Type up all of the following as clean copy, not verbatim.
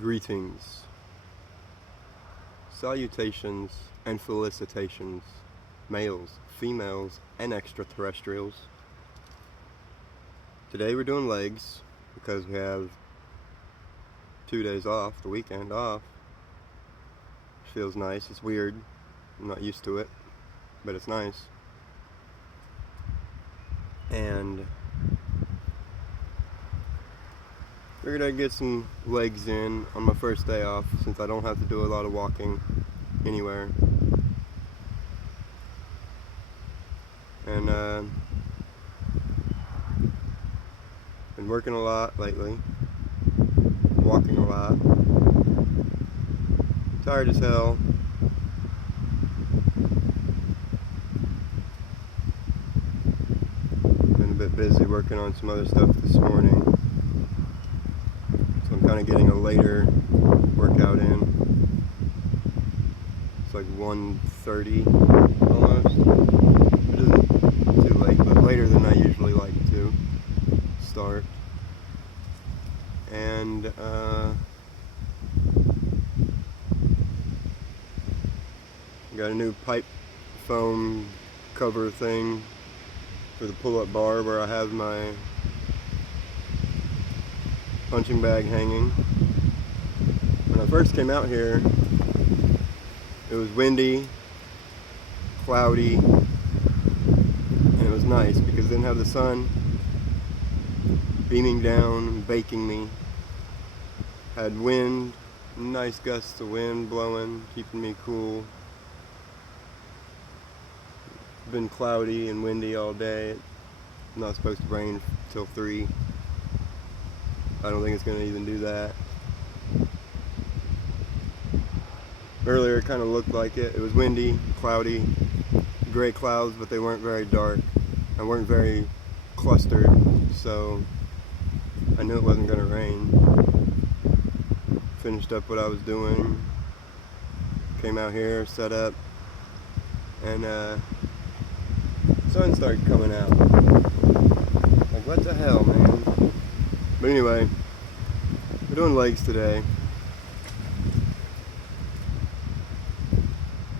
Greetings, salutations, and felicitations, males, females, and extraterrestrials. Today we're doing legs because we have 2 days off, the weekend off. Feels nice. It's weird. I'm not used to it, but it's nice. And figured I'd get some legs in on my first day off since I don't have to do a lot of walking anywhere. And been working a lot lately, walking a lot, tired as hell. Been a bit busy working on some other stuff this morning, so I'm kind of getting a later workout in. It's like 1:30 almost. It isn't too late, but later than I usually like to start. And got a new pipe foam cover thing for the pull-up bar where I have my punching bag hanging. When I first came out here, it was windy, cloudy, and it was nice because it didn't have the sun beaming down and baking me. Had wind, nice gusts of wind blowing, keeping me cool. Been cloudy and windy all day. It's not supposed to rain till 3. I don't think it's going to even do that. Earlier it kind of looked like it. It was windy, cloudy, gray clouds, but they weren't very dark and weren't very clustered, so I knew it wasn't going to rain. Finished up what I was doing, came out here, set up, and sun started coming out. Like, what the hell, man? But anyway, we're doing legs today.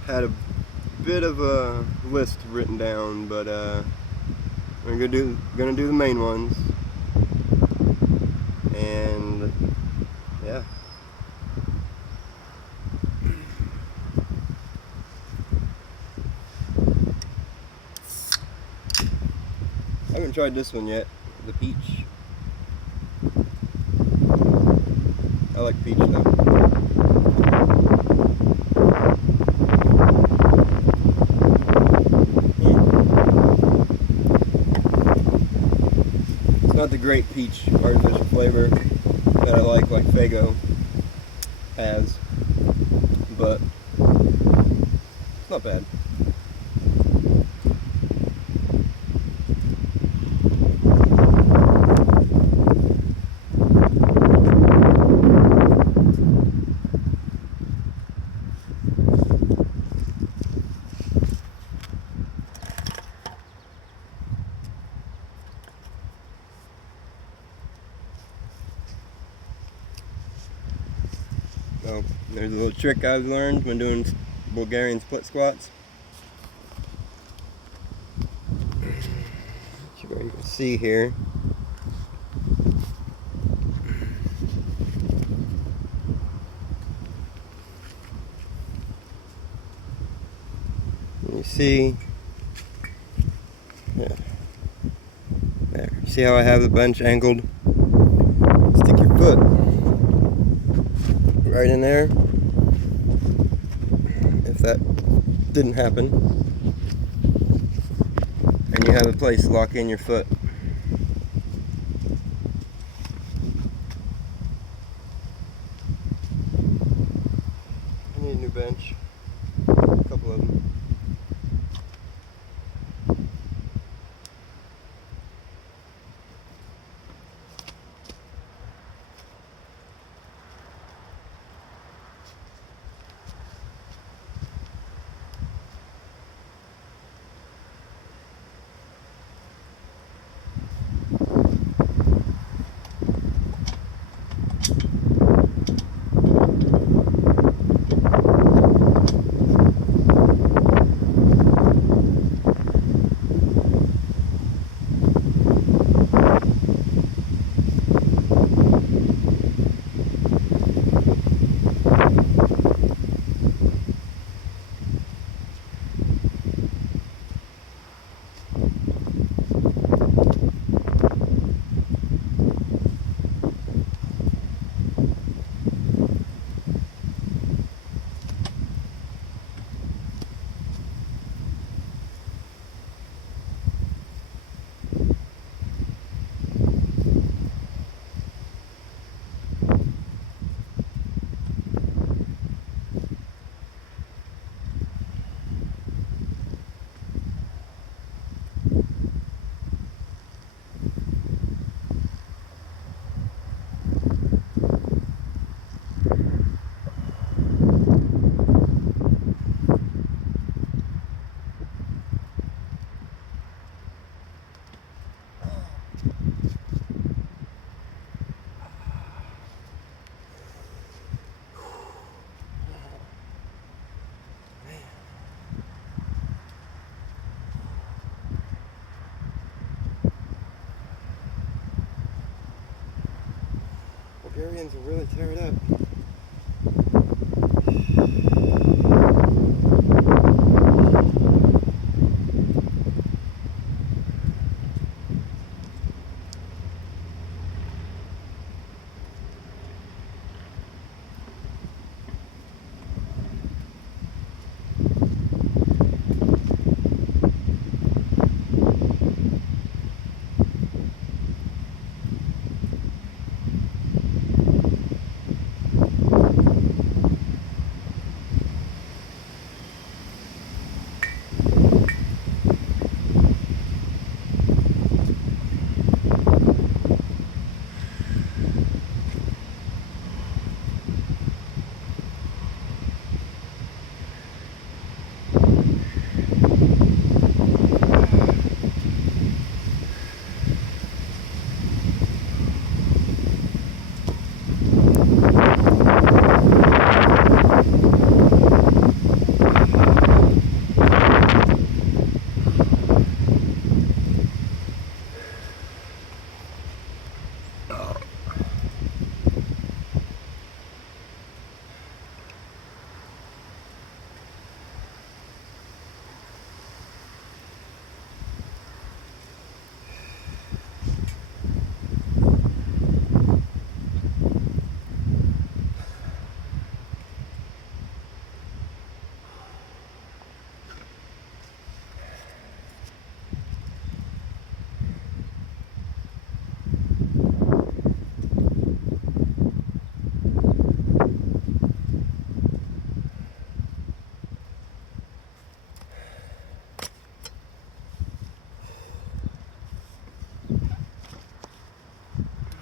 Had a bit of a list written down, but we're gonna do the main ones. And yeah. I haven't tried this one yet, the peach. I like peach though. It's not the great peach artificial flavor that I like Faygo has, but it's not bad. So there's a little trick I've learned when doing Bulgarian split squats. You can see here. You see, yeah, there. See how I have the bench angled? Stick your foot right in there. If that didn't happen, and you have a place to lock in your foot. I need a new bench, a couple of them. Syrians will really tear it up.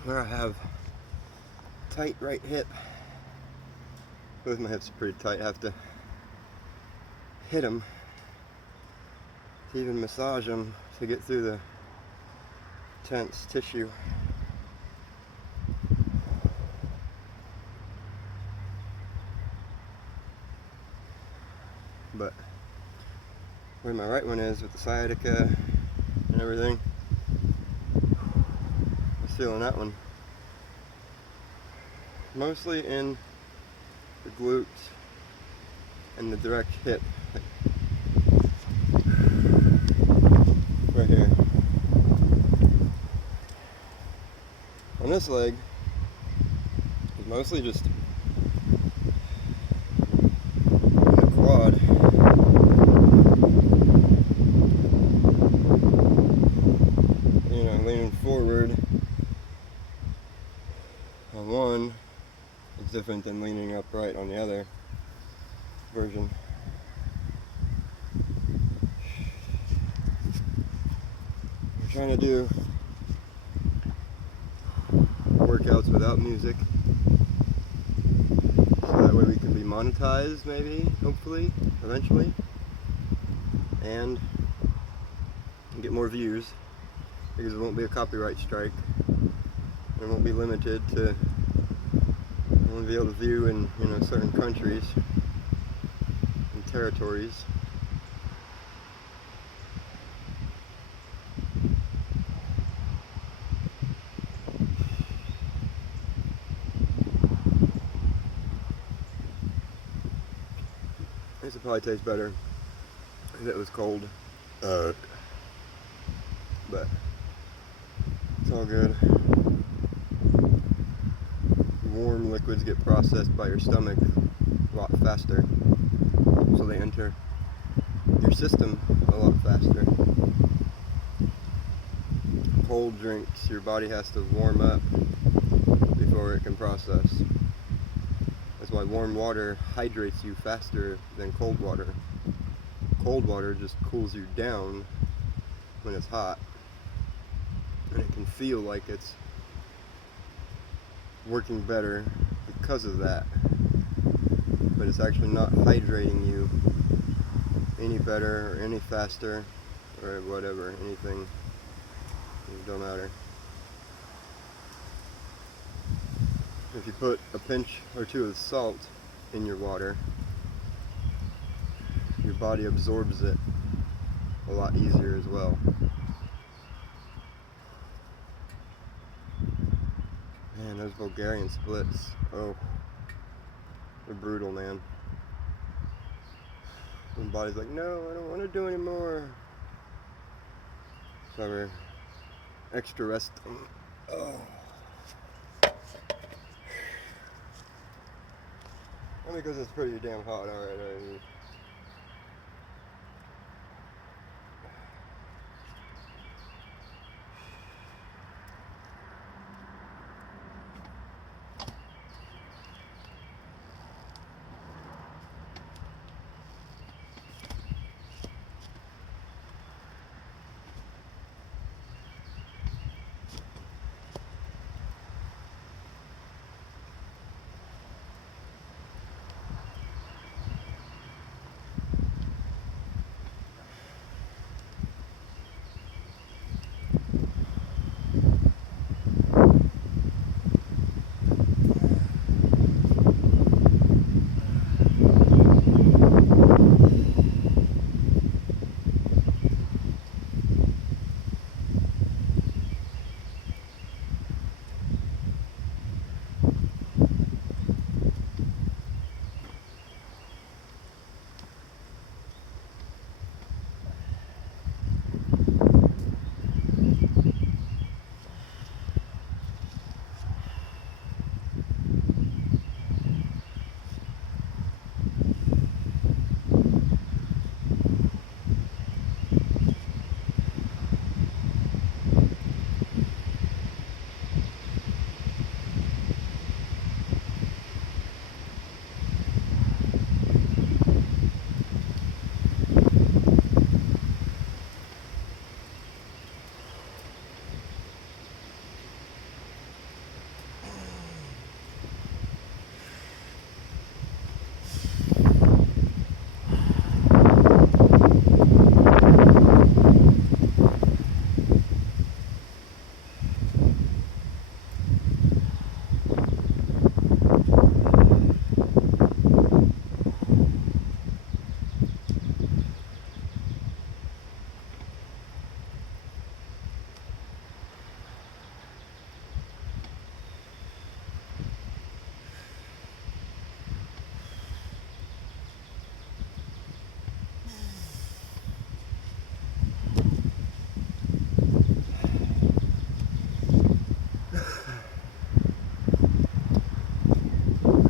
Where I have tight right hip, both my hips are pretty tight. I have to hit them to even massage them to get through the tense tissue. But where my right one is with the sciatica and everything, I was feeling that one. Mostly in the glutes and the direct hip. Right here. On this leg, it's mostly just in the quad. You know, leaning forward on one is different than leaning upright on the other version. We're trying to do workouts without music, so that way we can be monetized, maybe, hopefully, eventually, and get more views, because it won't be a copyright strike. It won't be limited to only be able to view in, you know, certain countries and territories. This would probably taste better if it was cold, but it's all good. Warm liquids get processed by your stomach a lot faster, so they enter your system a lot faster. Cold drinks, your body has to warm up before it can process. That's why warm water hydrates you faster than cold water. Cold water just cools you down when it's hot, and it can feel like it's working better because of that, but it's actually not hydrating you any better or any faster or whatever, anything. It don't matter. If you put a pinch or two of salt in your water, your body absorbs it a lot easier as well. Man, those those Bulgarian splits. Oh, they're brutal, man. My body's like, no, I don't want to do anymore. So we're extra resting. Oh. Well, because it's pretty damn hot already.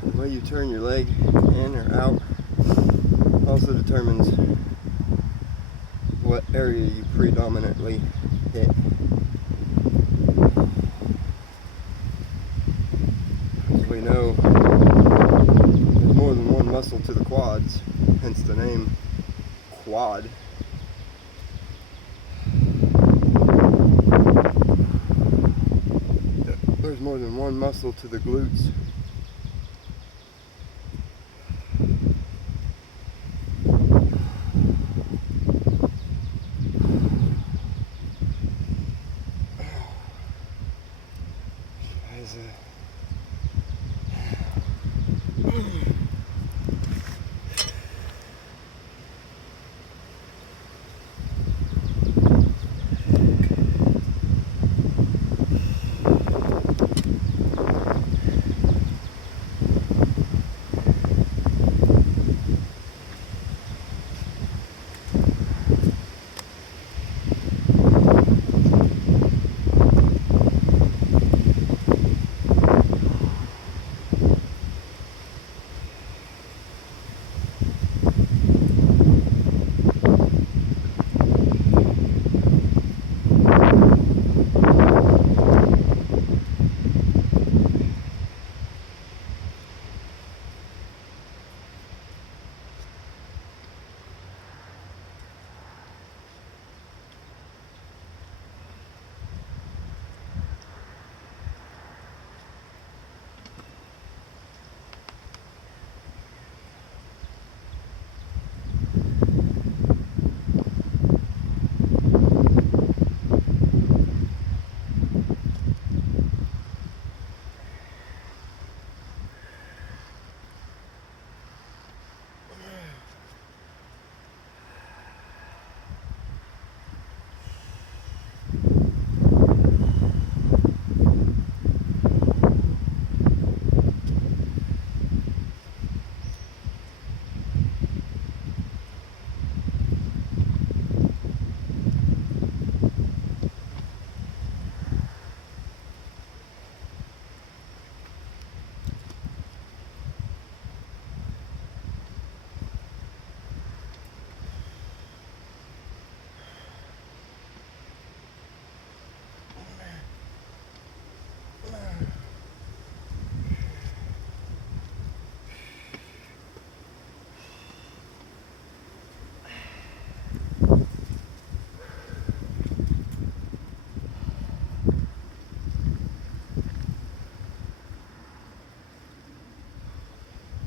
The way you turn your leg in or out also determines what area you predominantly hit. As we know, there's more than one muscle to the quads, hence the name quad. There's more than one muscle to the glutes.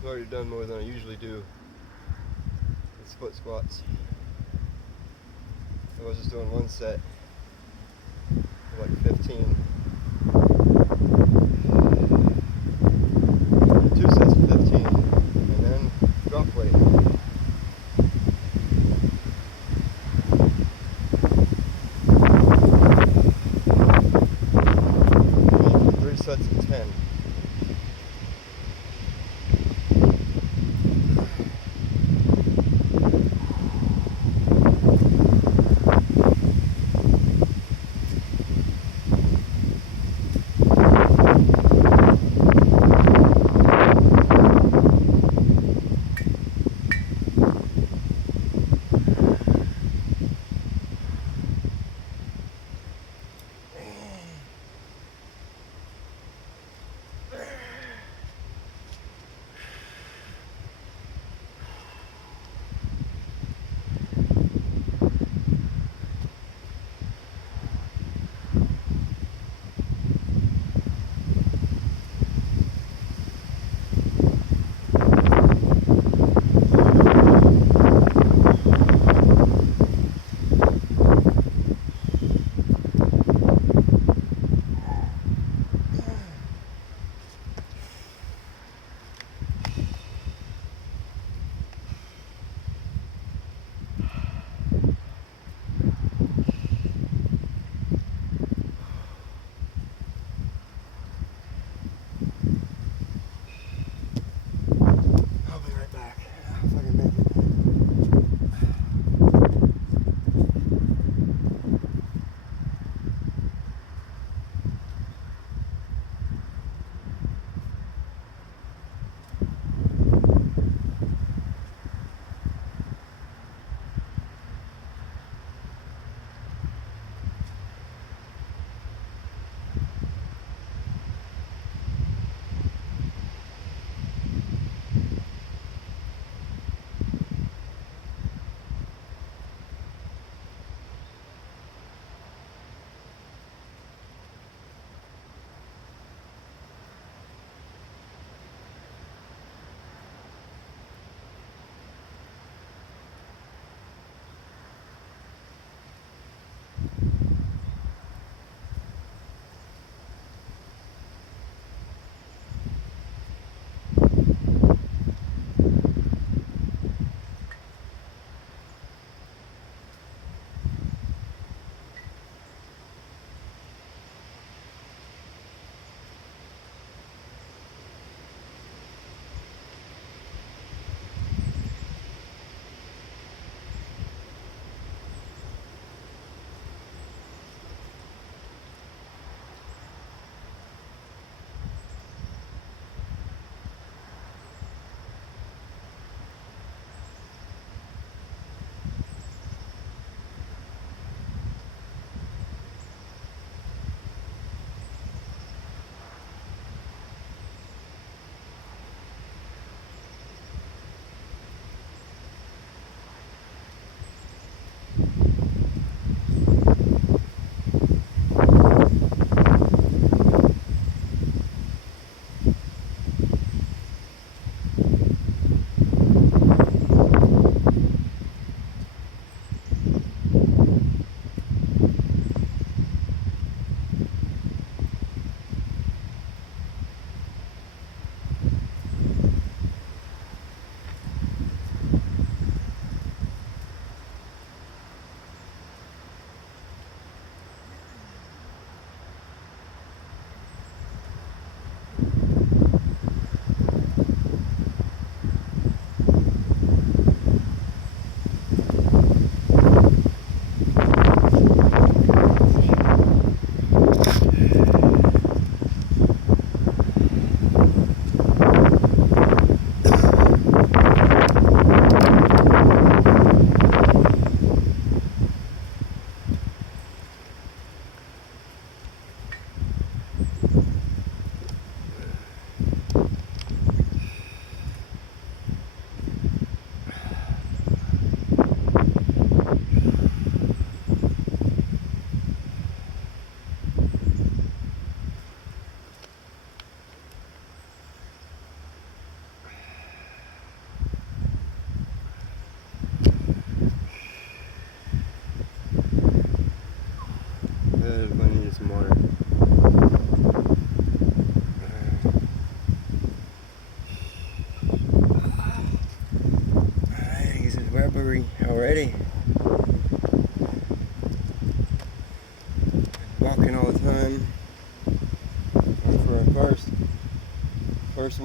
I've already done more than I usually do with split squats. I was just doing one set of like 15. Two sets of 15, and then drop weight. And 3 sets of 10.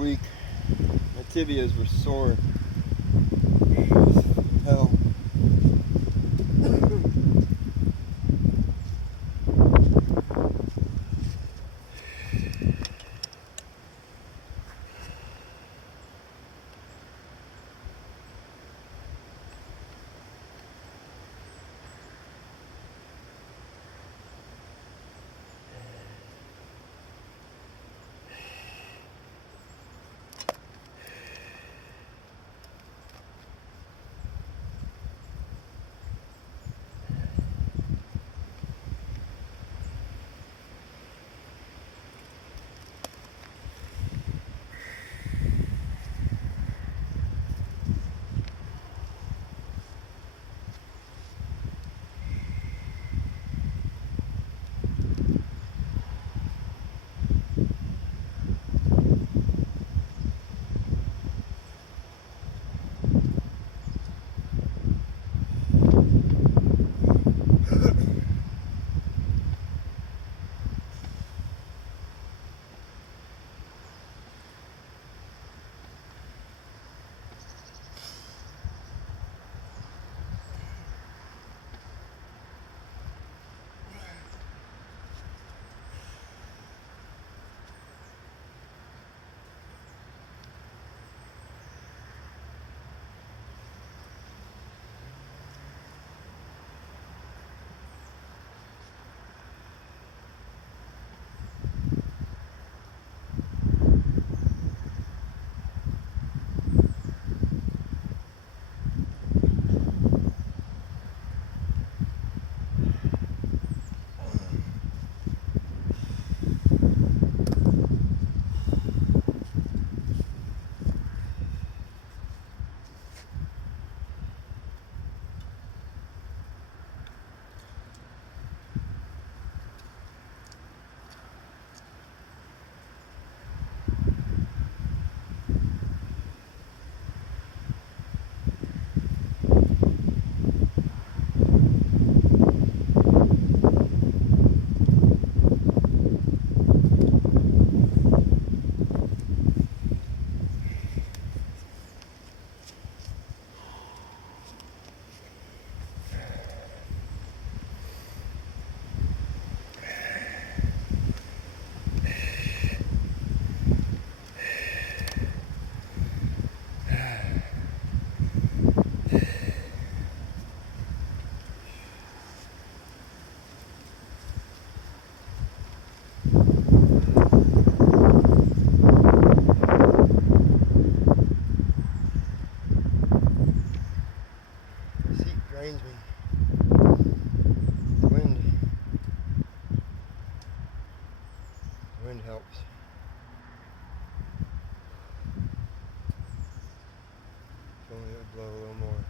week. My tibias were sore. Hell. Drains me. Wind helps. If only it would blow a little more.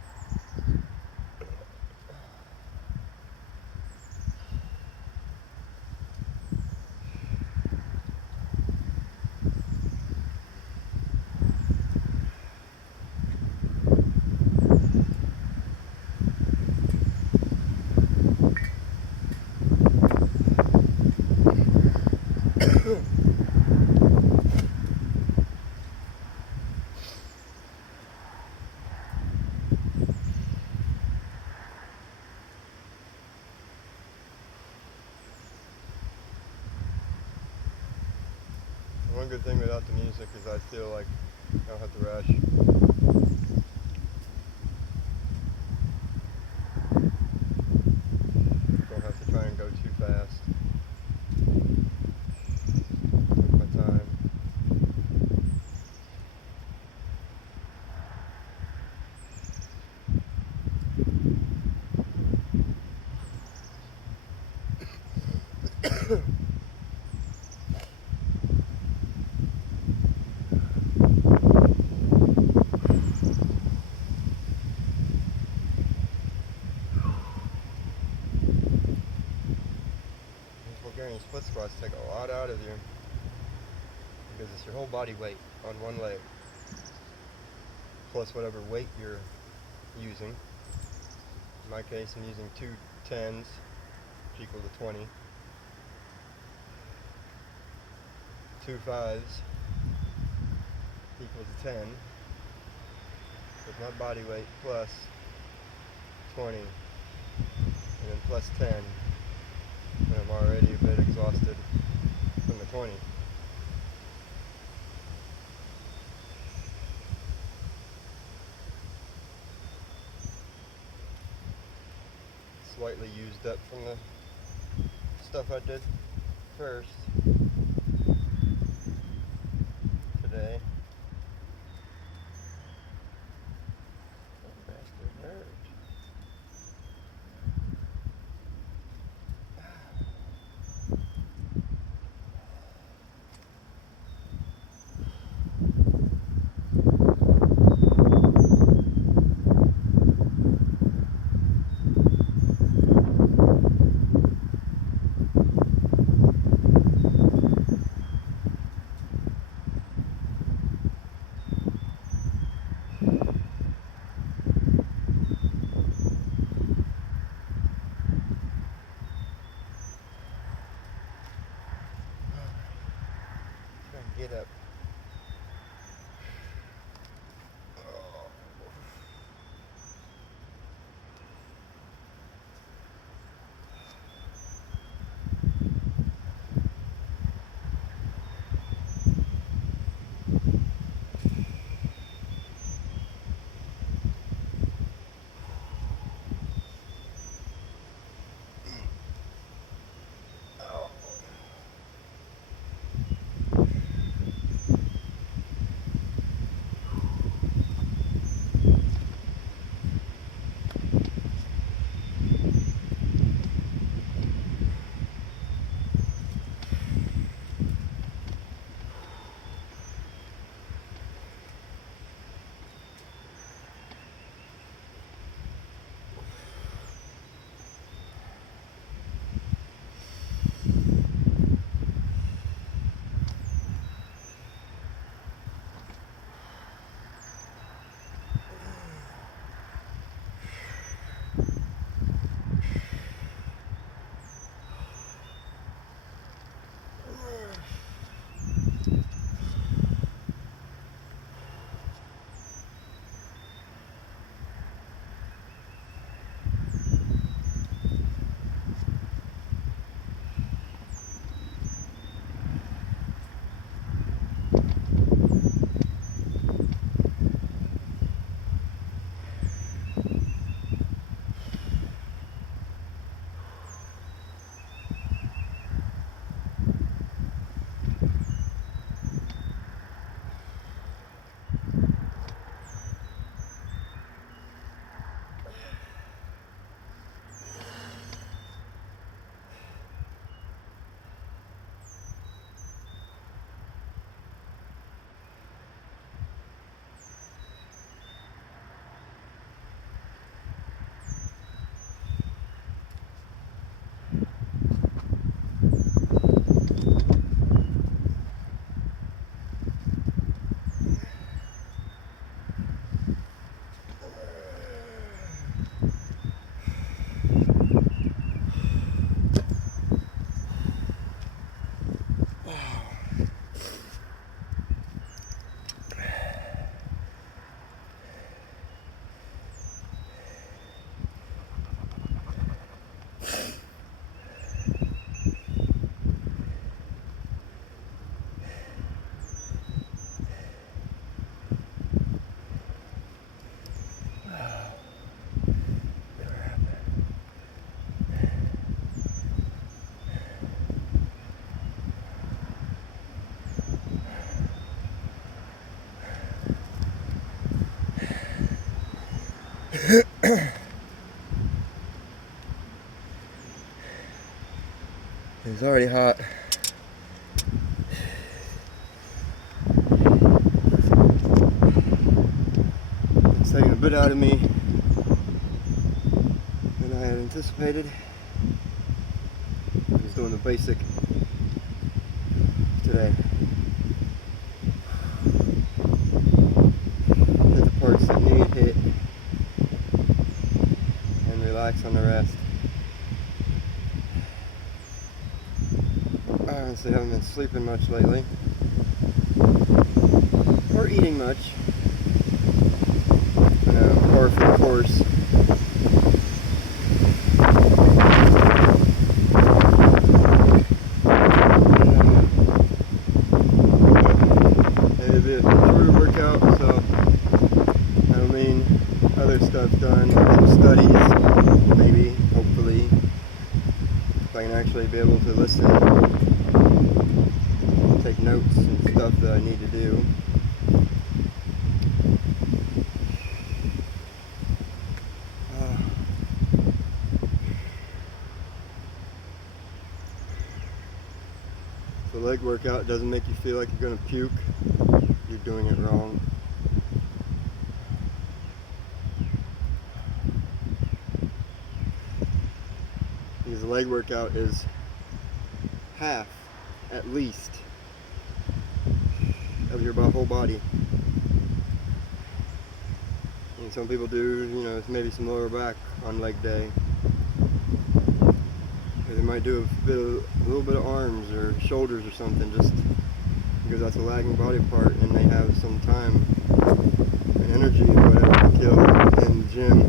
One good thing without the music is I feel like I don't have to rush. Don't have to try and go too fast. Take my time. Bulgarian split squats take a lot out of you because it's your whole body weight on one leg plus whatever weight you're using. In my case, I'm using 2 10s, which equal to 20, 2 5s, was a 10 with my body weight plus 20 and then plus 10, and I'm already a bit exhausted from the 20. Slightly used up from the stuff I did first today. That bastard hurt. Get up. It's already hot. It's taking a bit out of me than I had anticipated. I was doing the basic today. Hit the parts that need hit and relax on the rest. I honestly haven't been sleeping much lately, or eating much. Par for the course. It'll be a shorter workout, so that'll mean other stuff's done, some studies, maybe, hopefully, if I can actually be able to listen, take notes and stuff that I need to do. The leg workout doesn't make you feel like you're going to puke. You're doing it wrong. Because the leg workout is half, at least, of your whole body. And some people do, maybe some lower back on leg day. They might do a little bit of arms or shoulders or something, just because that's a lagging body part, and they have some time and energy or whatever to kill in the gym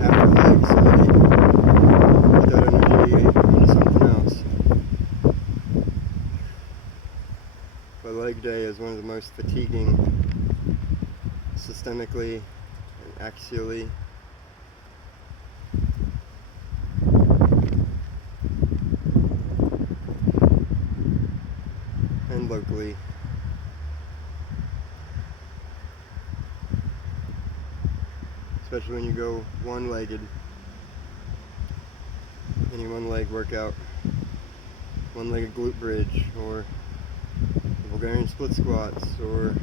after legs, so they put that energy into something else. But leg day is one of the most fatiguing, systemically and axially. And locally. Especially when you go one-legged, any one-leg workout, one-legged glute bridge, or Bulgarian split squats, or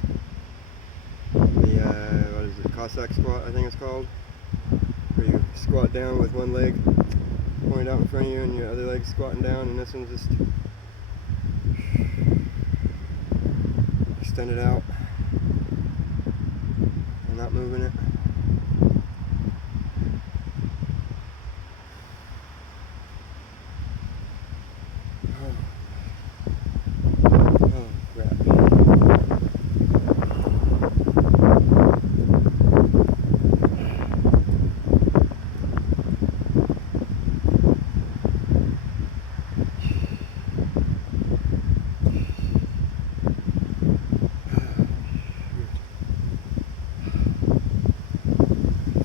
the Cossack squat, I think it's called, where you squat down with one leg pointed out in front of you and your other leg squatting down, and this one's just extended out and not moving it. Oh crap.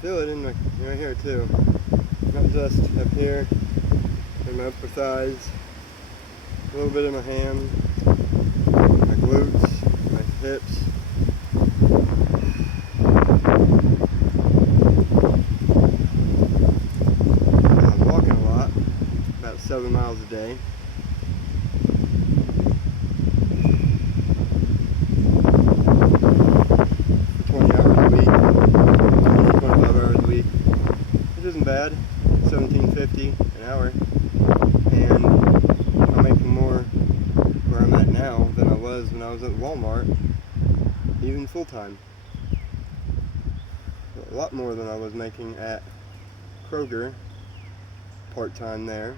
Feel it in right here too, not just up here in my upper thighs, a little bit in my ham, my glutes, my hips. I'm walking a lot, about 7 miles a day. Bad, $17.50 an hour, and I'm making more where I'm at now than I was when I was at Walmart, even full-time. A lot more than I was making at Kroger, part-time there,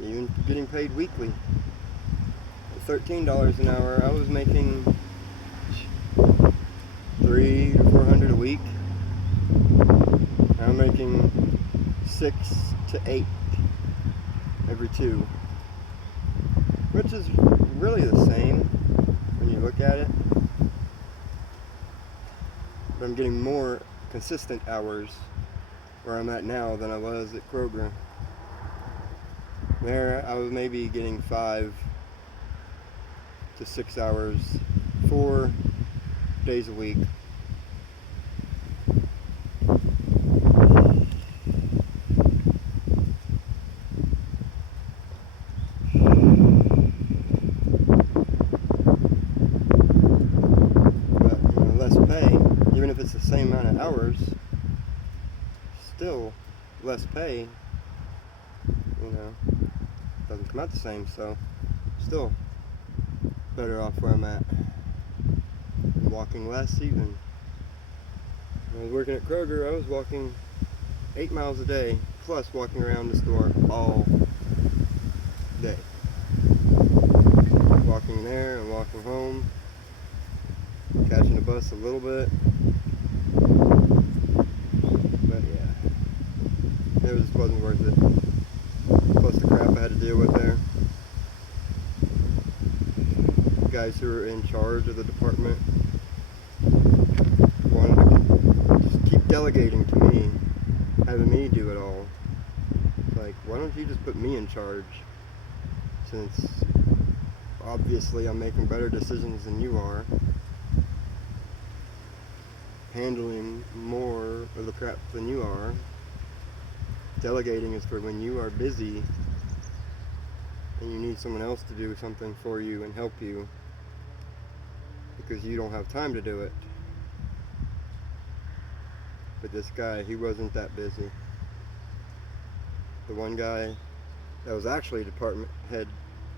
even getting paid weekly. At $13 an hour, I was making $300 to $400 a week. I'm making 6 to 8 every 2, which is really the same when you look at it, but I'm getting more consistent hours where I'm at now than I was at Kroger. There I was maybe getting 5 to 6 hours 4 days a week. Even if it's the same amount of hours, still less pay, doesn't come out the same, so still better off where I'm at. I'm walking less even. When I was working at Kroger, I was walking 8 miles a day, plus walking around the store all day. Walking walking there and walking home, catching a bus a little bit. But yeah, it just wasn't worth it. Plus the crap I had to deal with there. Guys who were in charge of the department wanted to just keep delegating to me, having me do it all. Like, why don't you just put me in charge? Since obviously I'm making better decisions than you are, handling more of the crap than you are. Delegating is for when you are busy and you need someone else to do something for you and help you because you don't have time to do it. But this guy, he wasn't that busy. The one guy that was actually department head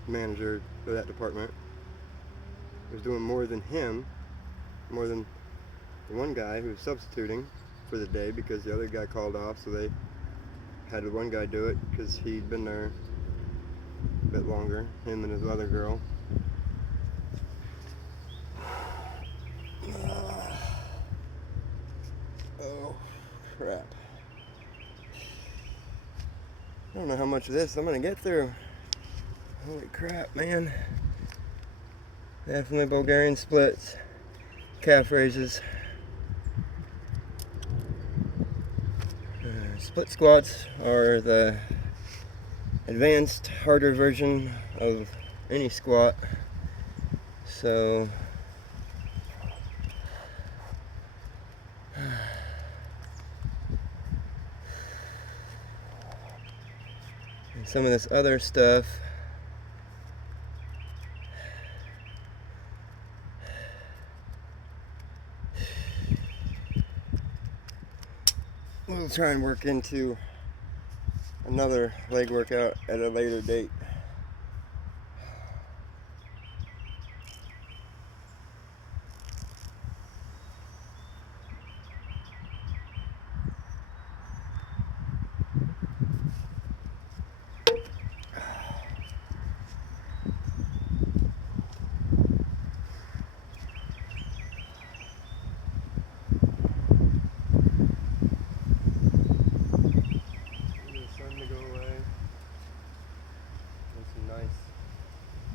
manager for that department was doing more than him, more than the one guy who was substituting for the day because the other guy called off, so they had the one guy do it because he'd been there a bit longer, him and his other girl. Oh, crap. I don't know how much of this I'm gonna get through. Holy crap, man. Definitely Bulgarian splits, calf raises. Split squats are the advanced, harder version of any squat. So and some of this other stuff we'll try and work into another leg workout at a later date.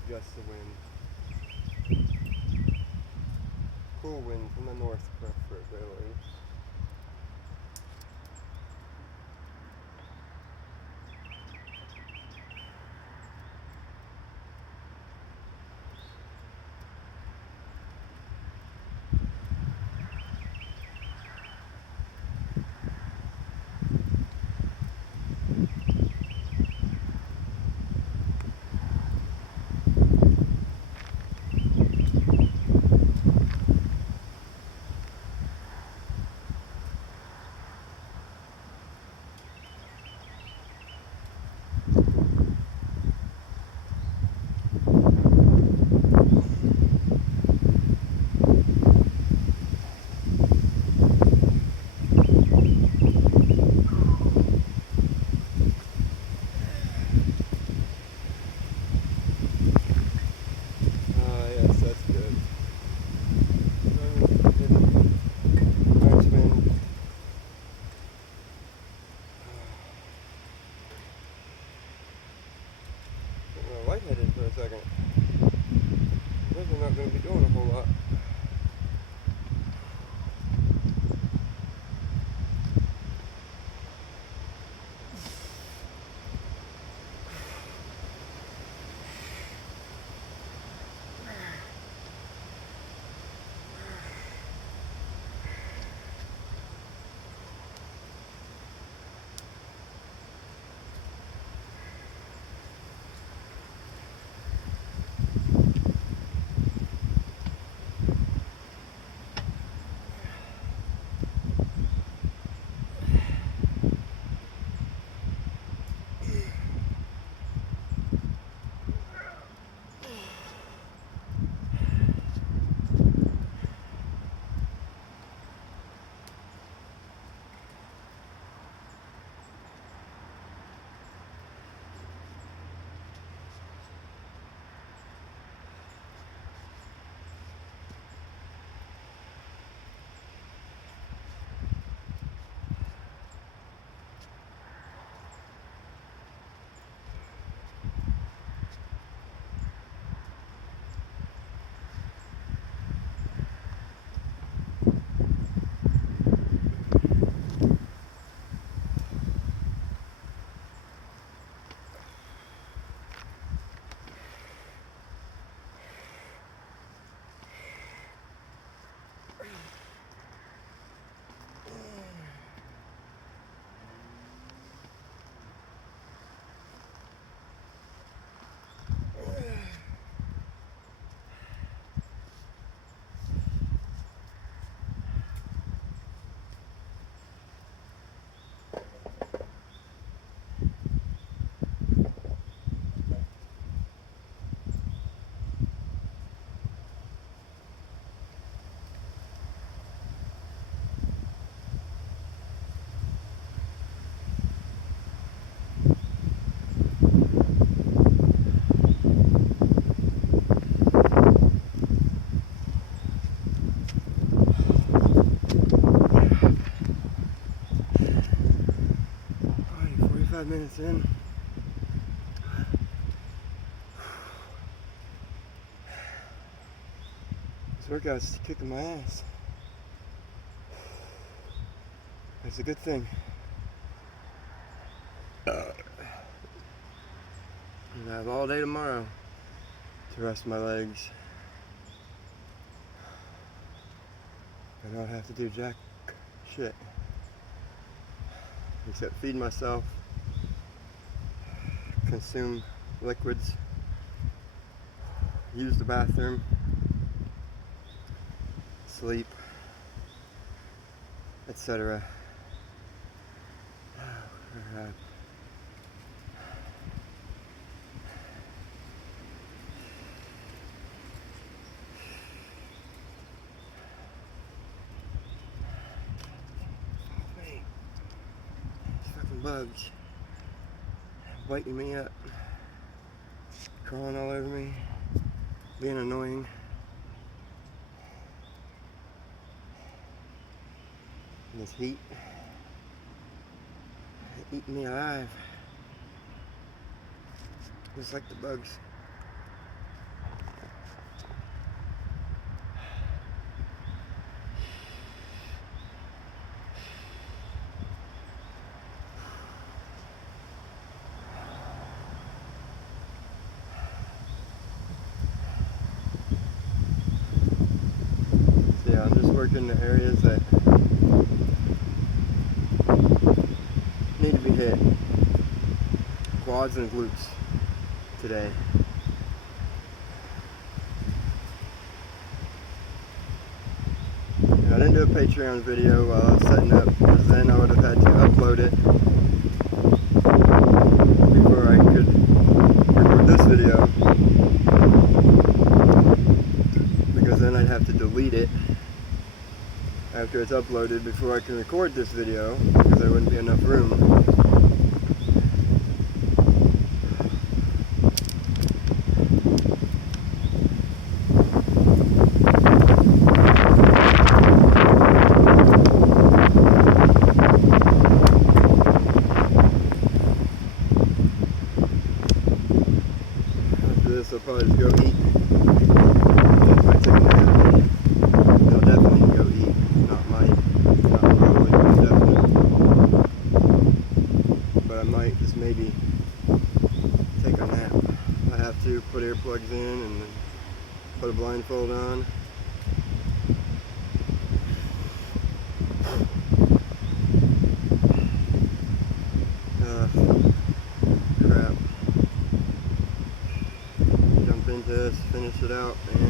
Gusts of wind. Cool wind from the north, preferably. Lightheaded for a second. Those are not going to be doing a whole lot. 5 minutes in. This workout's kicking my ass. It's a good thing. And I have all day tomorrow to rest my legs. I don't have to do jack shit except feed myself, consume liquids, use the bathroom, sleep, etc. Bugs biting me up, crawling all over me, being annoying. And this heat eating me alive, just like the bugs. Yeah, I'm just working the areas that need to be hit. Quads and glutes today. And I didn't do a Patreon video while I was setting up, because then I would have had to upload it before I could record this video, because then I'd have to delete it after it's uploaded before I can record this video, because there wouldn't be enough room. After this, I'll probably just go eat. If I take a nap, I'll definitely go eat. Not probably, definitely. But I might just maybe take a nap. I have to put earplugs in and put a blindfold on. Crap. Jump into this, finish it out, and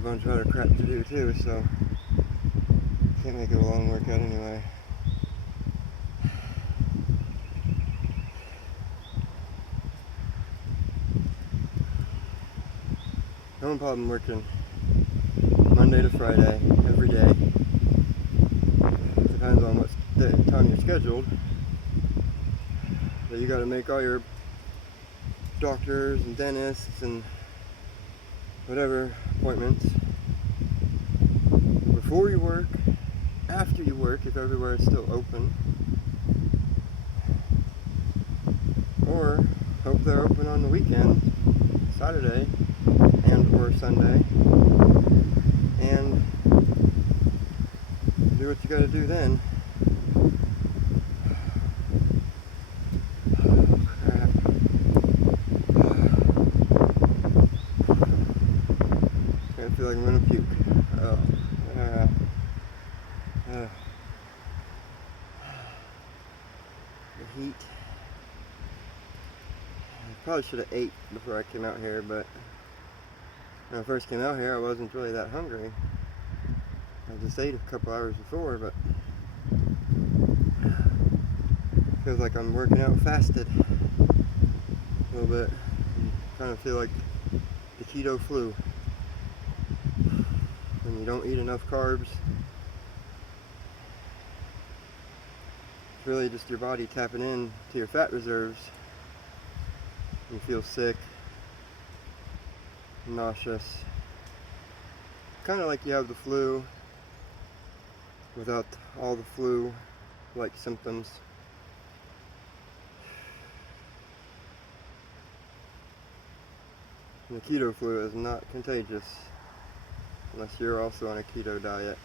a bunch of other crap to do too, so can't make it a long workout anyway. No problem working Monday to Friday, every day. Depends on what time you're scheduled. But you gotta make all your doctors and dentists and whatever appointments before you work, after you work, if everywhere is still open, or hope they're open on the weekend, Saturday and or Sunday, and do what you gotta do then. I feel like I'm gonna puke. Oh, the heat. I probably should have ate before I came out here, but when I first came out here, I wasn't really that hungry. I just ate a couple hours before, but it feels like I'm working out fasted a little bit. I kind of feel like the keto flu. When you don't eat enough carbs, it's really just your body tapping in to your fat reserves. You feel sick, nauseous, kind of like you have the flu without all the flu-like symptoms. And the keto flu is not contagious unless you're also on a keto diet.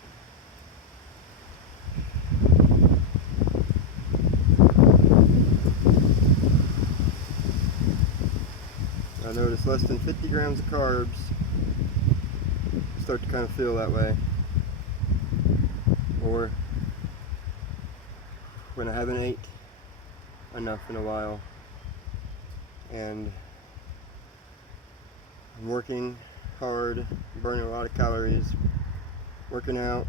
I noticed less than 50 grams of carbs start to kind of feel that way. Or when I haven't ate enough in a while and I'm working hard, burning a lot of calories, working out,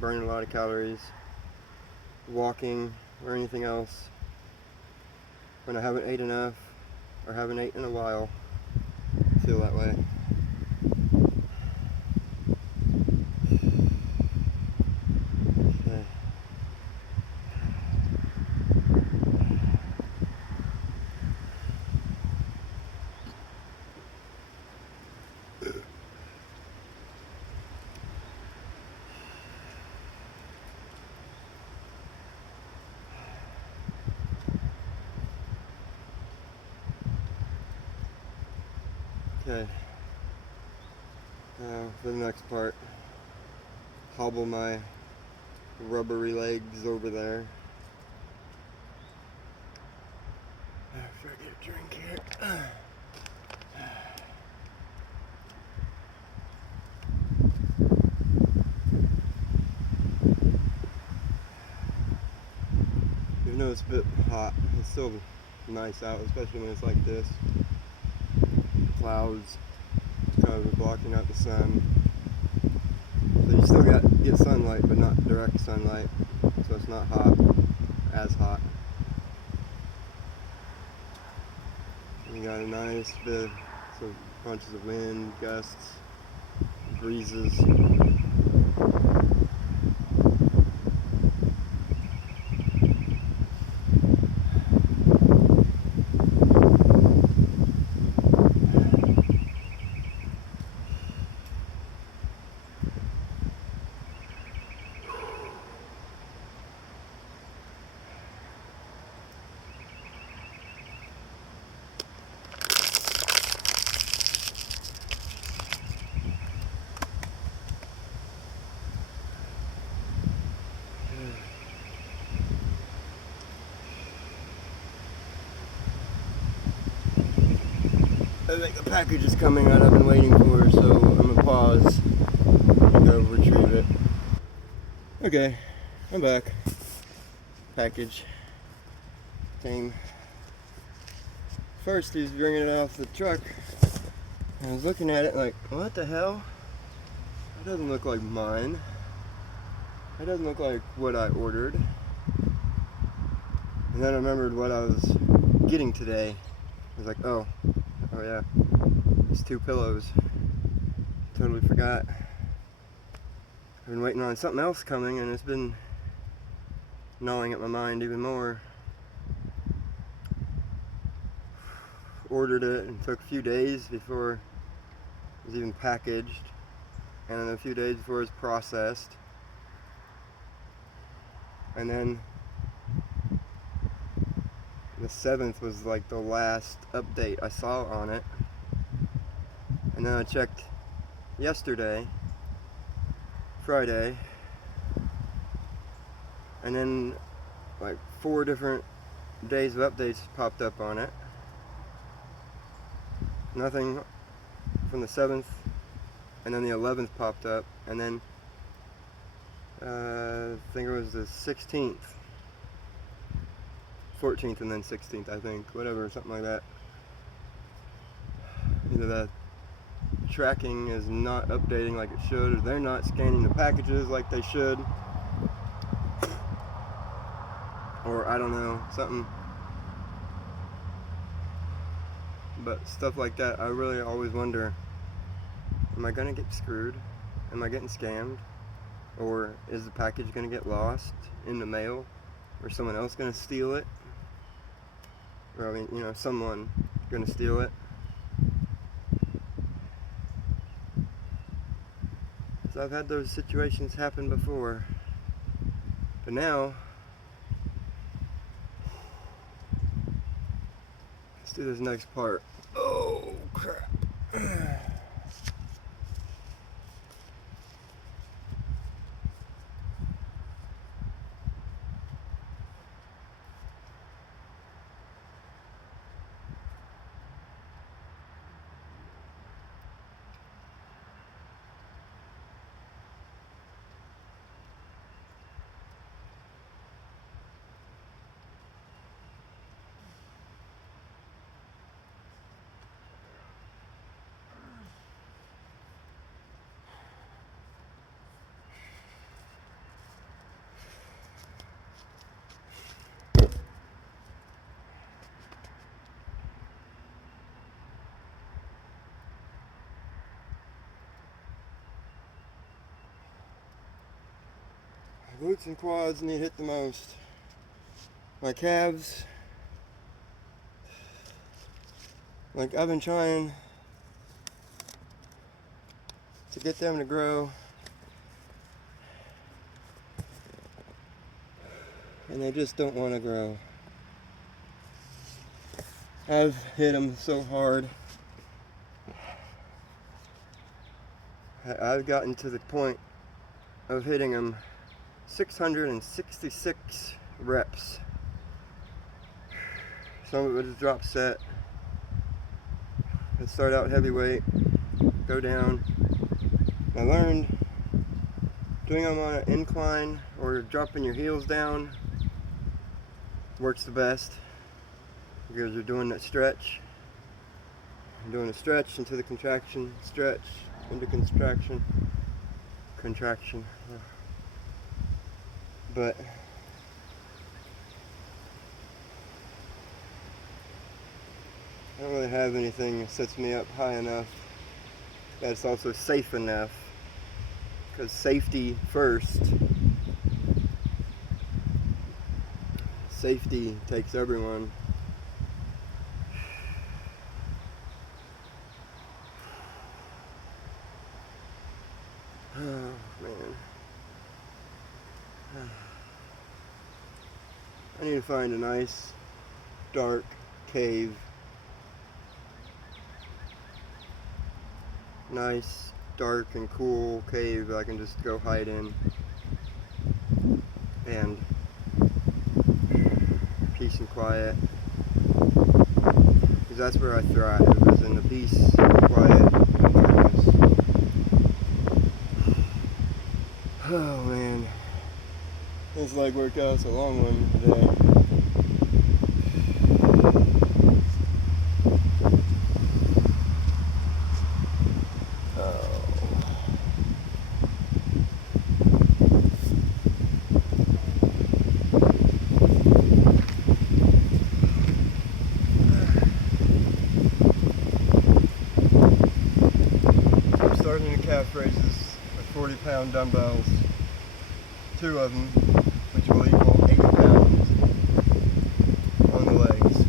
burning a lot of calories, walking or anything else, when I haven't ate enough or haven't ate in a while, I feel that way. Okay, now for the next part, hobble my rubbery legs over there. After I get a drink here. Even though it's a bit hot, it's still nice out, especially when it's like this. Clouds kind of blocking out the sun, so you still get sunlight, but not direct sunlight, so it's not as hot. And you got a nice bit of bunches of wind, gusts, breezes. I think the package is coming that I've been waiting for, so I'm gonna pause and go retrieve it. Okay, I'm back. Package came. First, he was bringing it off the truck. I was looking at it like, what the hell? It doesn't look like mine. It doesn't look like what I ordered. And then I remembered what I was getting today. I was like, oh yeah, it's 2 pillows. Totally forgot. I've been waiting on something else coming, and it's been gnawing at my mind even more. Ordered it and took a few days before it was even packaged, and then a few days before it was processed, and then the 7th was like the last update I saw on it. And then I checked yesterday, Friday, and then like 4 different days of updates popped up on it. Nothing from the 7th, and then the 11th popped up, and then I think it was the 16th, 14th, and then 16th, I think, whatever, something like that. Either that tracking is not updating like it should, or they're not scanning the packages like they should, or I don't know, something. But stuff like that, I really always wonder, am I gonna get screwed? Am I getting scammed? Or is the package gonna get lost in the mail? Or someone else gonna steal it? Or, I mean, you know, someone gonna steal it. So I've had those situations happen before. But now, let's do this next part. Oh, crap. Glutes and quads need hit the most. My calves, like I've been trying to get them to grow, and they just don't want to grow. I've hit them so hard. I've gotten to the point of hitting them 666 reps. Some of it was drop set. I'd start out heavyweight, go down. I learned doing them on an incline or dropping your heels down works the best, because you're doing that stretch. You're doing a stretch into the contraction, stretch into contraction, contraction. But I don't really have anything that sets me up high enough that's also safe enough, because safety first. Safety takes everyone. Oh man. I need to find a nice dark cave. Nice dark and cool cave I can just go hide in. And peace and quiet. Because that's where I thrive, is in the peace, quiet, and darkness. Oh man. This leg workout's a long one today. pound dumbbells, 2 of them, which will equal 8 pounds on the legs.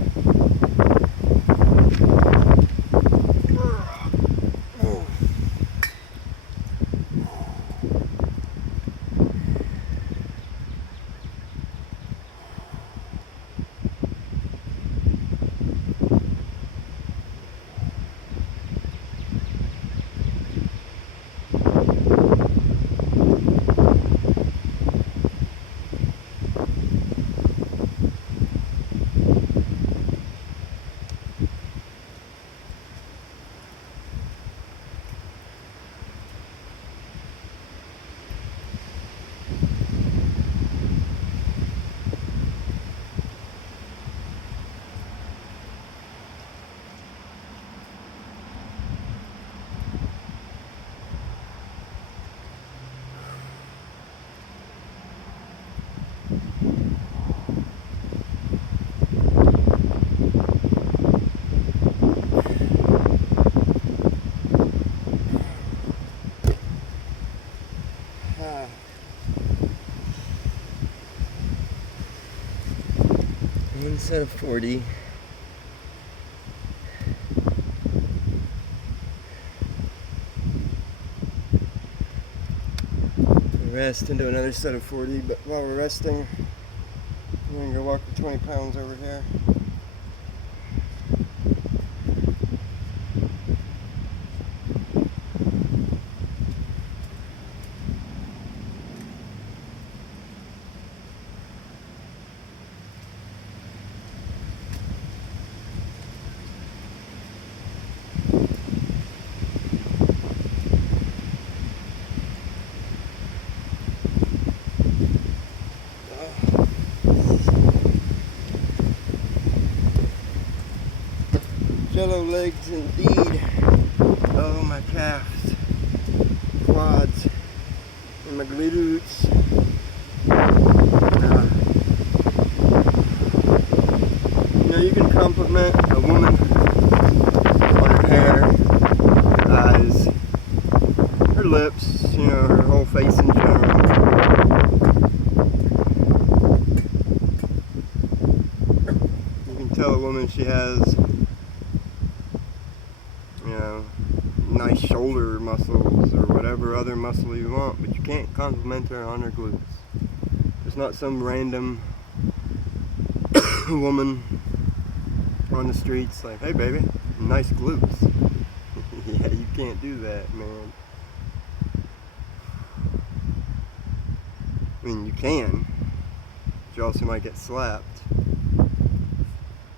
One set of 40. Rest into another set of 40, but while we're resting, I'm gonna go walk the 20 pounds over here. Jello legs indeed. Oh, my calves, quads, and my glutes. You know, you can compliment a woman on her hair, her eyes, her lips, you know, her whole face in general. You can tell a woman she has, you know, nice shoulder muscles or whatever other muscle you want, but you can't compliment her on her glutes. There's not some random woman on the streets like, hey baby, nice glutes. Yeah, you can't do that, man. I mean, you can, but you also might get slapped,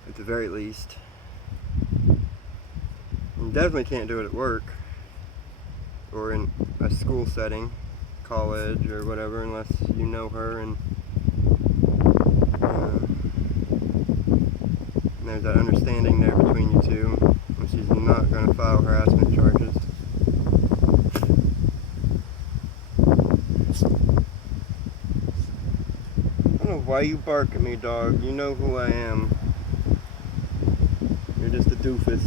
at the very least. You definitely can't do it at work or in a school setting, college or whatever, unless you know her and there's that understanding there between you two, and she's not going to file harassment charges. I don't know why you bark at me, dog. You know who I am. You're just a doofus.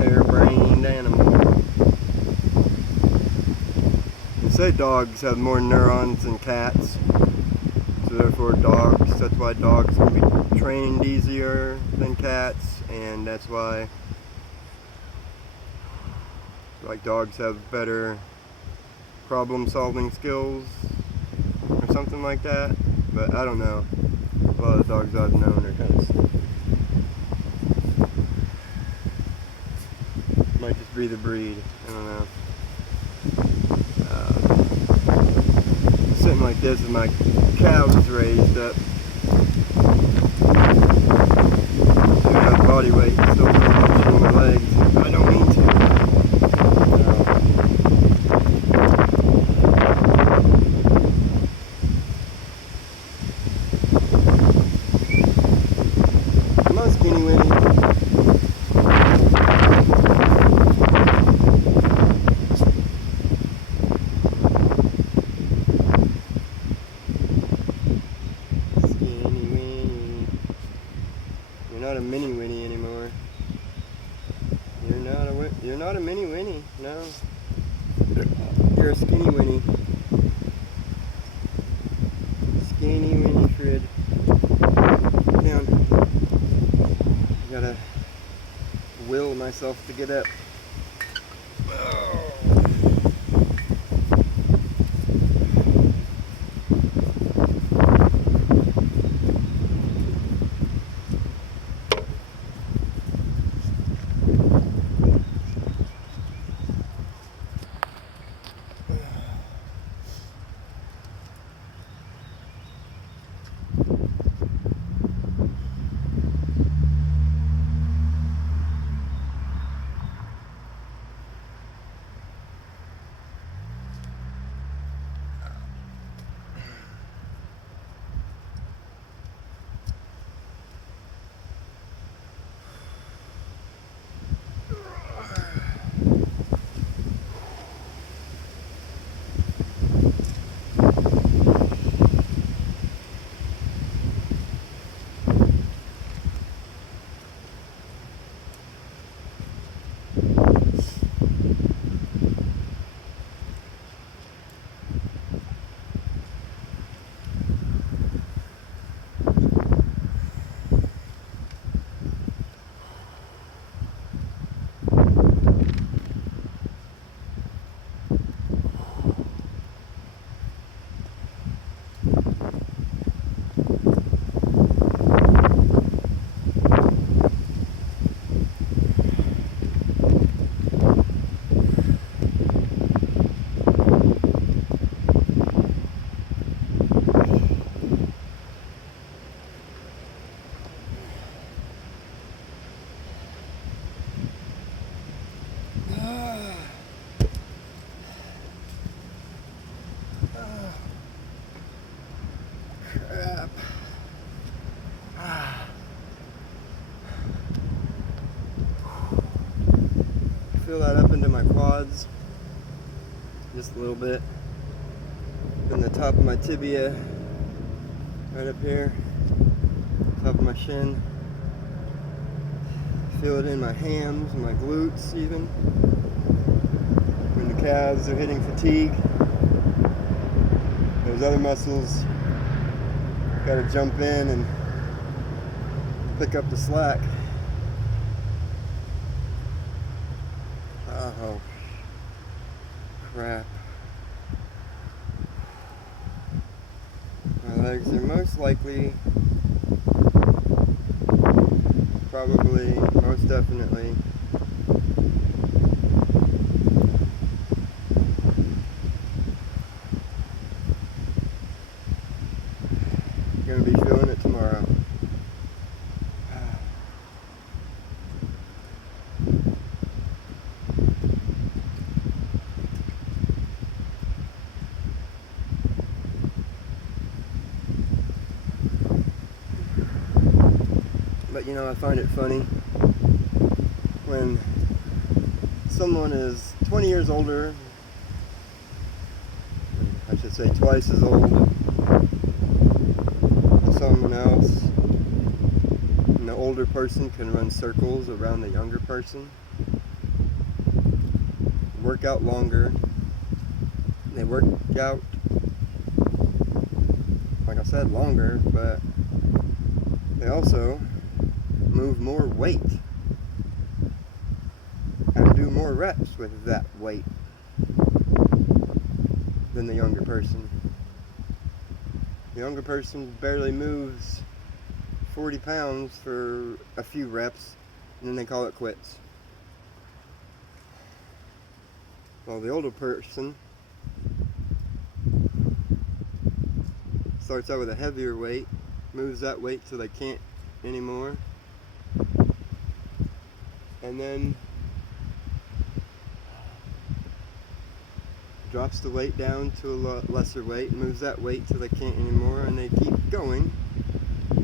Hair-brained animal. They say dogs have more neurons than cats. So therefore dogs, that's why dogs can be trained easier than cats, and that's why like dogs have better problem solving skills or something like that, but I don't know. A lot of the dogs I've known are kind of stupid. Might just be the breed, I don't know. Sitting like this with my calves raised up. So I have body weight still pushing my legs. I don't mean to. Come on, skinny Winnie. You're not a mini Winnie anymore. You're not a You're not a mini Winnie, no. You're a skinny Winnie. Skinny Winnie Frid. Down. Gotta will myself to get up. Crap. Feel that up into my quads just a little bit. Then the top of my tibia, right up here, top of my shin. Feel it in my hams, my glutes even. When the calves are hitting fatigue, those other muscles gotta jump in and pick up the slack. Oh, crap. My legs are most likely, probably, most definitely gonna be feeling it tomorrow. But you know, I find it funny when someone is 20 years older, I should say twice as old as someone else, and the older person can run circles around the younger person, work out longer. They work out, like I said, longer, but they also move more weight and do more reps with that weight than the younger person. The younger person barely moves 40 pounds for a few reps and then they call it quits. While the older person starts out with a heavier weight, moves that weight till they can't anymore, and then drops the weight down to a lesser weight, moves that weight till they can't anymore, and they keep going,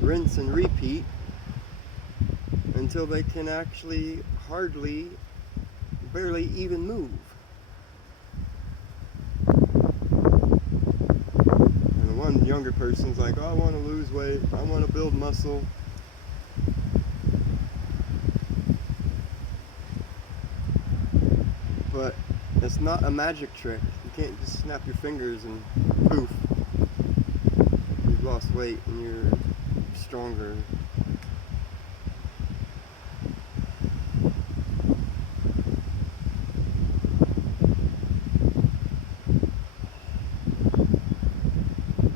rinse and repeat, until they can actually hardly, barely even move. And the one younger person's like, oh, I want to lose weight, I want to build muscle. It's not a magic trick. You can't just snap your fingers and poof, you've lost weight and you're stronger.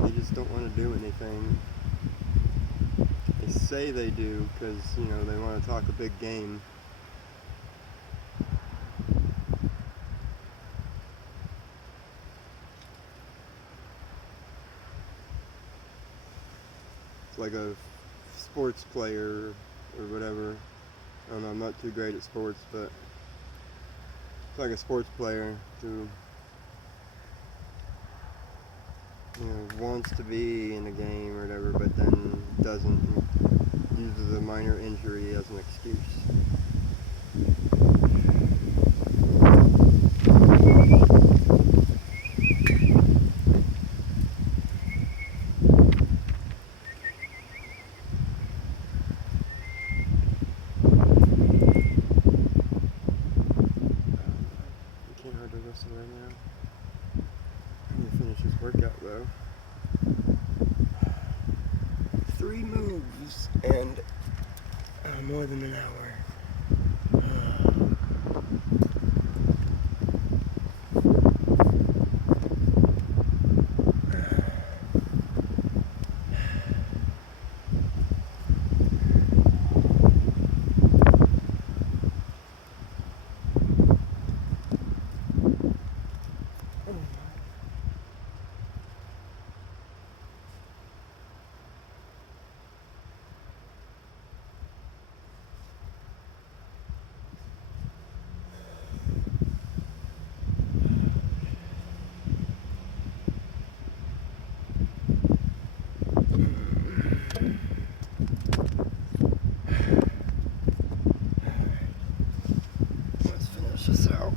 They just don't want to do anything. They say they do because, you know, they want to talk a big game. It's like a sports player or whatever. I don't know, I'm not too great at sports, but it's like a sports player who, you know, wants to be in a game or whatever, but then doesn't, uses a minor injury as an excuse. I can't hardly whistle right now. I need to finish this workout though. 3 moves and more than an hour. Let's finish this out.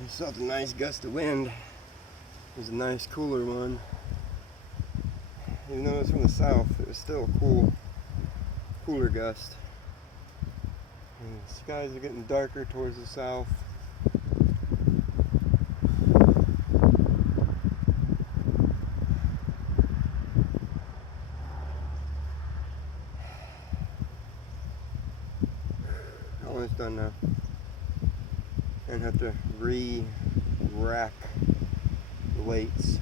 You felt a nice gust of wind. It was a nice cooler one. Even though it was from the south, it was still a cooler gust. And the skies are getting darker towards the south. Almost done now. And have to re-rack the weights.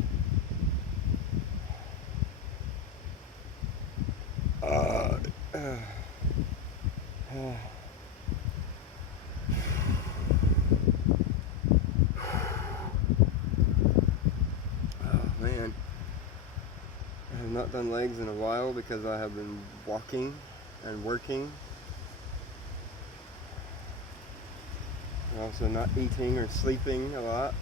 Man, I have not done legs in a while because I have been walking and working Also not eating or sleeping a lot.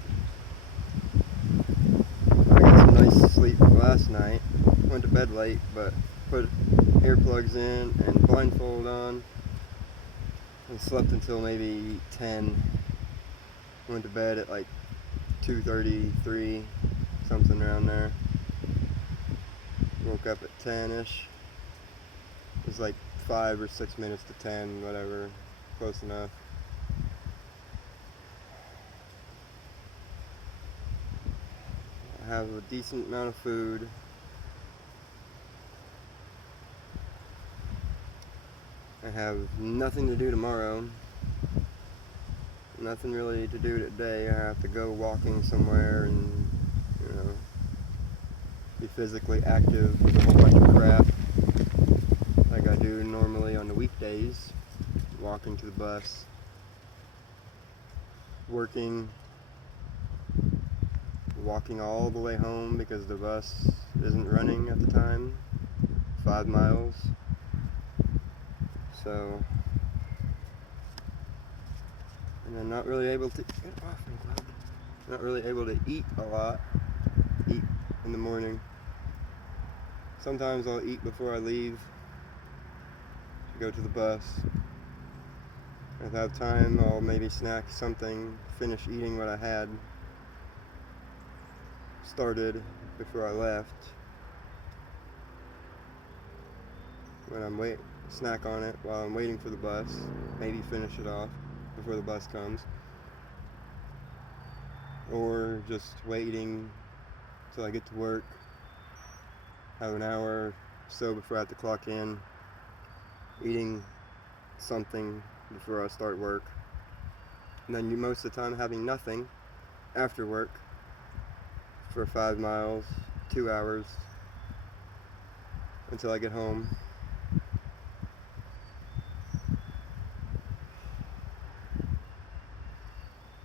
I got some nice sleep last night. Went to bed late, but put earplugs in and blindfold on and slept until maybe 10. Went to bed at like 2:30, 3, something around there. Woke up at 10-ish. It was like 5 or 6 minutes to 10, whatever, close enough. I have a decent amount of food. I have nothing to do tomorrow. Nothing really to do today. I have to go walking somewhere and, be physically active with a whole bunch of crap like I do normally on the weekdays. Walking to the bus, walking all the way home because the bus isn't running at the time, 5 miles. So, and I'm not really able to eat a lot. Eat in the morning. Sometimes I'll eat before I leave to go to the bus. If I have time, I'll maybe snack something, finish eating what I had started before I left. When I'm snack on it while I'm waiting for the bus, maybe finish it off before the bus comes. Or just waiting till I get to work, have an hour or so before I have to clock in, eating something before I start work. And then most of the time having nothing after work for 5 miles, 2 hours, until I get home.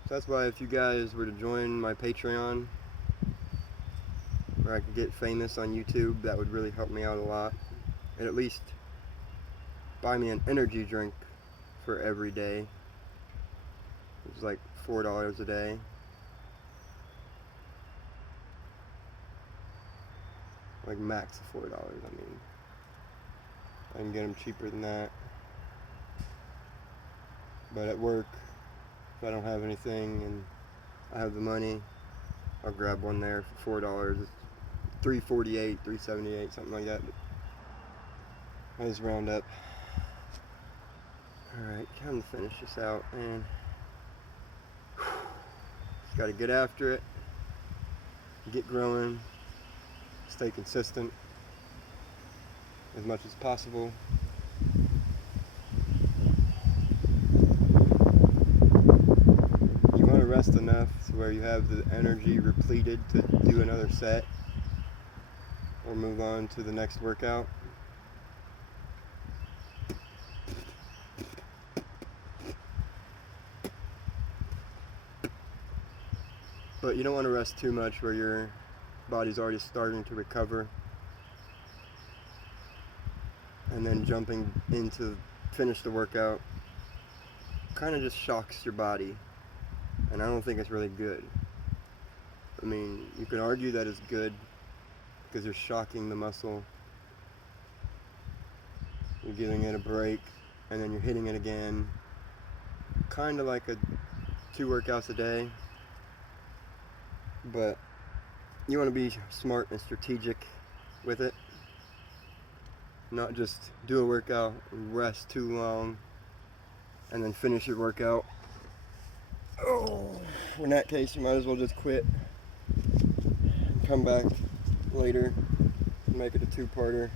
So that's why if you guys were to join my Patreon, where I could get famous on YouTube, that would really help me out a lot. And at least buy me an energy drink for every day. It's like $4 a day. Like max of $4, I mean. I can get them cheaper than that. But at work, if I don't have anything and I have the money, I'll grab one there for $4. It's $3.48, $3.78, something like that. But I just round up. Alright, time to finish this out, and just gotta get after it, get growing, stay consistent as much as possible. You want to rest enough to where you have the energy repleted to do another set or move on to the next workout. But you don't want to rest too much where your body's already starting to recover, and then jumping into finish the workout kind of just shocks your body, and I don't think it's really good. I mean, you can argue that it's good because you're shocking the muscle, you're giving it a break, and then you're hitting it again, kind of like 2 workouts a day. But you want to be smart and strategic with it. Not just do a workout, rest too long, and then finish your workout. Oh, in that case, you might as well just quit and come back later and make it a 2-parter.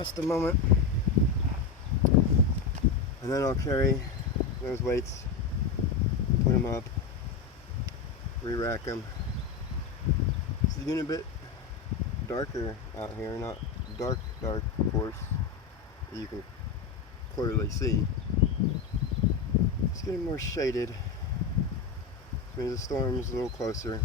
rest a moment. And then I'll carry those weights, put them up, re-rack them. It's getting a bit darker out here, not dark, of course, you can clearly see. It's getting more shaded, which means the storm's a little closer.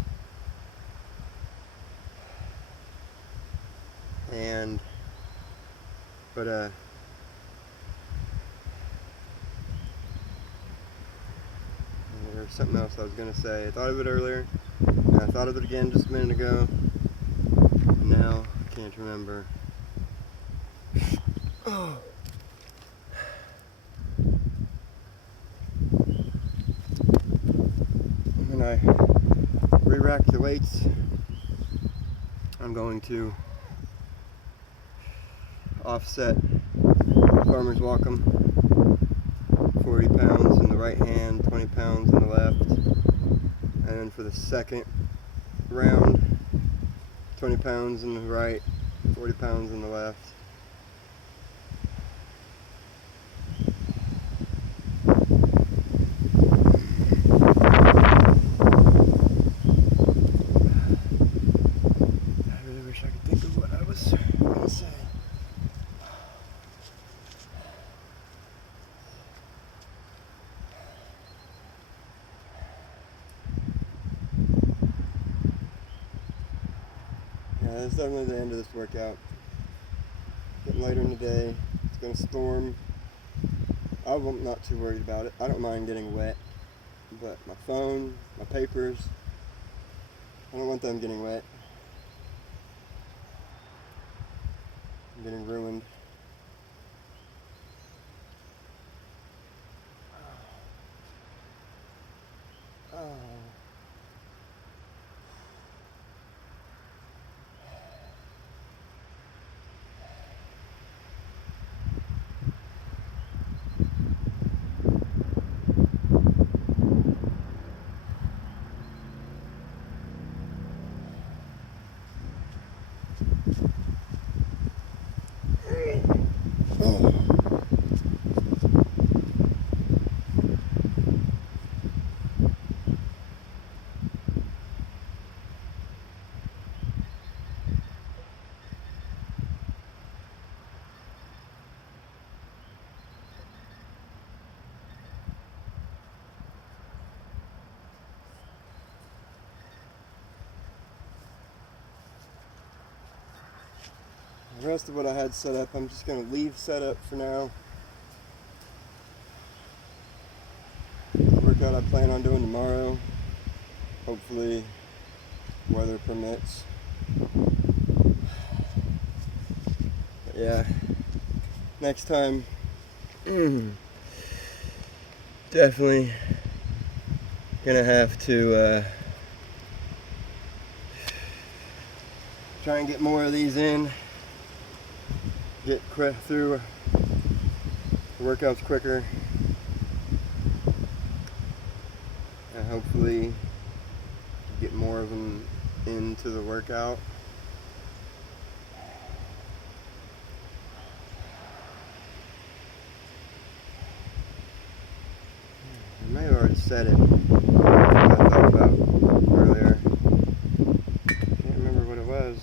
But there's something else I was gonna say. I thought of it earlier, and I thought of it again just a minute ago, and now I can't remember. Oh. When I re-rack the weights, I'm going to offset farmer's walk 'em. 40 pounds in the right hand, 20 pounds in the left. And then for the second round, 20 pounds in the right, 40 pounds in the left. I really wish I could think of what I was going to say. Yeah, that's definitely the end of this workout. Getting later in the day, it's going to storm. I'm not too worried about it. I don't mind getting wet, but my phone, my papers, I don't want them getting wet. I'm getting ruined. Oh. The rest of what I had set up, I'm just going to leave set up for now. The workout I plan on doing tomorrow, hopefully weather permits. But yeah, next time, definitely gonna have to try and get more of these in. Get through the workouts quicker, and hopefully get more of them into the workout. I may have already said it, what I thought about earlier. Can't remember what it was.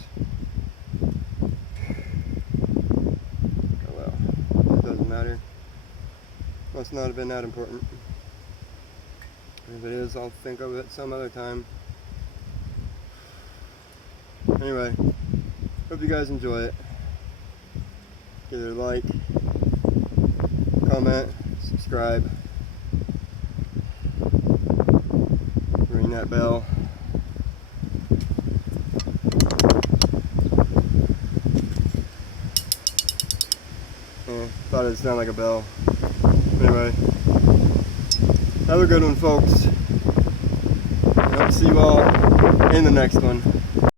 Matter. Must not have been that important. If it is, I'll think of it some other time. Anyway, hope you guys enjoy it. Either like, comment, subscribe, ring that bell. Thought it sounded like a bell. Anyway, have a good one, folks. And I'll see you all in the next one.